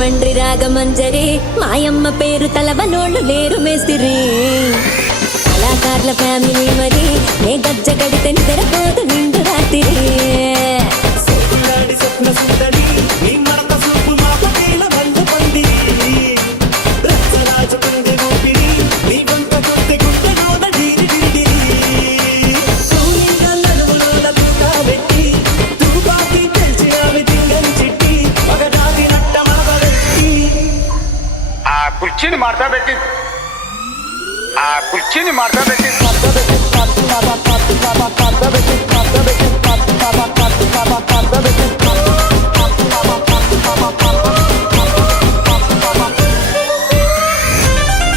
రాజమండ్రి రాగమంజరి మాయమ్మ పేరు తలవనోళ్ళు లేరు మేస్తిరి కళాకారుల ఫ్యామిలీ మరి నే గజ్జ గడితే నిద్రపోదు నిండు రాత్రి కుర్చీని మార్చబెట్టి కుర్చీని మార్చబెట్టి Marta